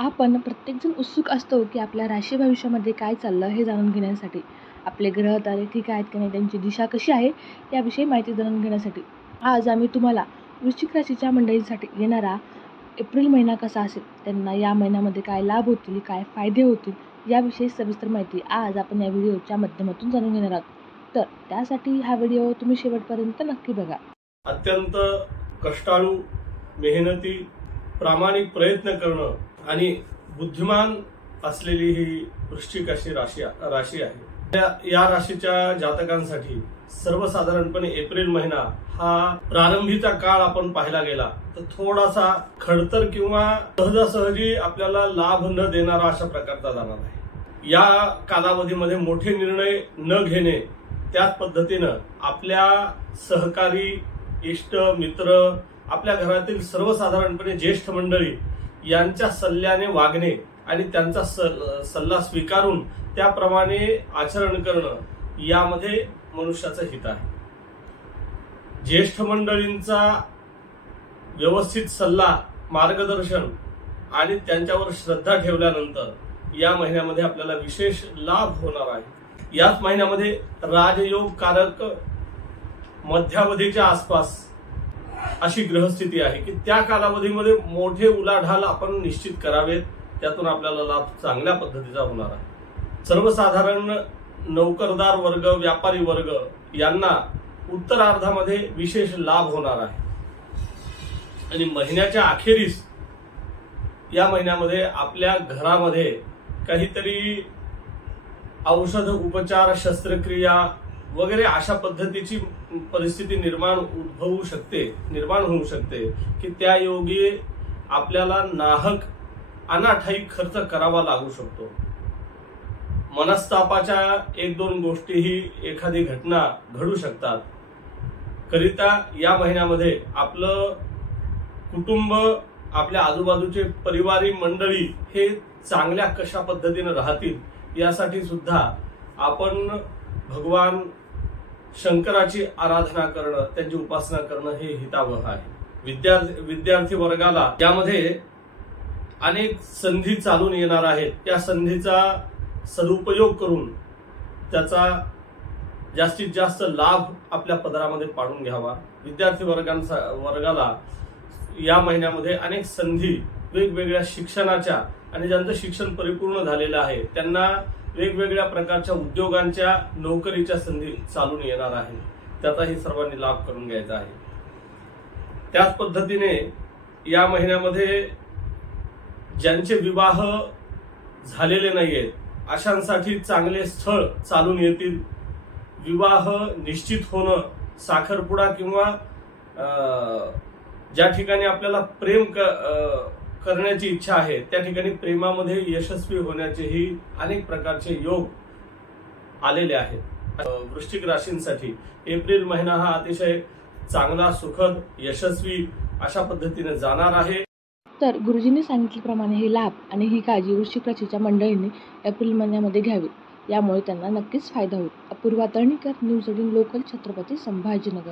आपण प्रत्येकजण उत्सुक असतो की आपल्या राशी भविष्यामध्ये काय चाललं हे जाणून घेण्यासाठी. आपले ग्रह तारे ठीक आहेत की नाही, त्यांची दिशा कशी आहे याविषयी माहिती जाणून घेण्यासाठी आज आम्ही तुम्हाला वृश्चिक राशीच्या मंडळींसाठी येणारा एप्रिल महिना कसा असेल, त्यांना या महिन्यामध्ये काय लाभ होतील, काय फायदे होतील याविषयी सविस्तर माहिती आज आपण या व्हिडिओच्या माध्यमातून जाणून घेणार आहोत. तर त्यासाठी हा व्हिडिओ तुम्ही शेवटपर्यंत नक्की बघा. अत्यंत कष्टाळू, मेहनती, प्रामाणिक प्रयत्न करणं आणि बुद्धिमान असलेली ही वृश्चिक अशी राशी आहे. या राशीच्या जातकांसाठी सर्वसाधारणपणे एप्रिल महिना हा प्रारंभीचा काळ आपण पाहायला गेला तर थोडासा खडतर किंवा सहजासहजी आपल्याला लाभ न देणारा अशा प्रकारचा जाणार आहे. या कालावधीमध्ये मोठे निर्णय न घेणे, त्याच पद्धतीनं आपल्या सहकारी, इष्ट, मित्र, आपल्या घरातील सर्वसाधारणपणे ज्येष्ठ मंडळी यांच्या सल्ल्याने वागणे आणि त्यांचा सल्ला स्वीकारून त्याप्रमाणे आचरण करणं यामध्ये मनुष्याचं हित आहे. ज्येष्ठ मंडळींचा व्यवस्थित सल्ला, मार्गदर्शन आणि त्यांच्यावर श्रद्धा ठेवल्यानंतर या महिन्यामध्ये आपल्याला विशेष लाभ होणार आहे. याच महिन्यामध्ये राजयोग कारक मध्यावधीच्या आसपास अशी ग्रहस्थिती आहे की त्या कालावधीमध्ये मोठे उलाढाल आपण निश्चित करावेत, त्यातून आपल्याला लाभ चांगल्या पद्धतीचा होणार आहे. सर्वसाधारण नोकरदार वर्ग, व्यापारी वर्ग यांना उत्तरार्धामध्ये विशेष लाभ होणार आहे. आणि महिन्याच्या अखेरीस या महिन्यामध्ये आपल्या घरामध्ये काहीतरी औषध उपचार, शस्त्रक्रिया वगैरे अशा पद्धतीची परिस्थिती निर्माण होऊ शकते की त्या योगी आपल्याला नाहक अनाठायी खर्च करावा लागू शकतो. मनस्तापाच्या एक दोन गोष्टीही एखादी घटना घडू शकतात. करिता या महिन्यामध्ये आपलं कुटुंब, आपल्या आजूबाजूचे परिवारी मंडळी हे चांगल्या कशा पद्धतीने राहतील यासाठी सुद्धा आपण भगवान शंकराची आराधना करणं, त्यांची उपासना करणं हे हितावह आहे. विद्यार्थी वर्गाला यामध्ये अनेक संधी चालून येणार आहेत. त्या संधीचा सदुपयोग करून त्याचा जास्तीत जास्त लाभ आपल्या पदरामध्ये पाडून घ्यावा. विद्यार्थी वर्गाला या महिन्यामध्ये अनेक संधी वेगवेगळ्या शिक्षणाच्या आणि ज्यांचं शिक्षण परिपूर्ण झालेलं आहे त्यांना वेगवेगळ्या प्रकारच्या उद्योगांच्या, नोकरीच्या संधी चालून येणार आहे. त्याचाही सर्वांनी लाभ करून घ्यायचा आहे. त्याच पद्धतीने या महिन्यामध्ये ज्यांचे विवाह झालेले नाहीयेत अशांसाठी चांगले स्थळ चालून येतील. विवाह निश्चित होणं, साखरपुडा किंवा ज्या ठिकाणी आपल्याला प्रेम करण्याची इच्छा आहे त्या ठिकाणी प्रेमामध्ये यशस्वी होण्याचेही अनेक प्रकारचे योग आलेले आहेत. वृश्चिक राशींसाठी एप्रिल महिना हा अतिशय चांगला, सुखद, यशस्वी अशा पद्धतीने जाणार आहे. तर गुरुजींनी सांगितल्याप्रमाणे हे लाभ आणि ही काळजी वृश्चिक राशीच्या मंडळींनी एप्रिल महिन्यामध्ये घ्यावी, यामुळे त्यांना नक्कीच फायदा होईल. Apurva Talnikar, News 18 Local, Chhatrapati Sambhajinagar.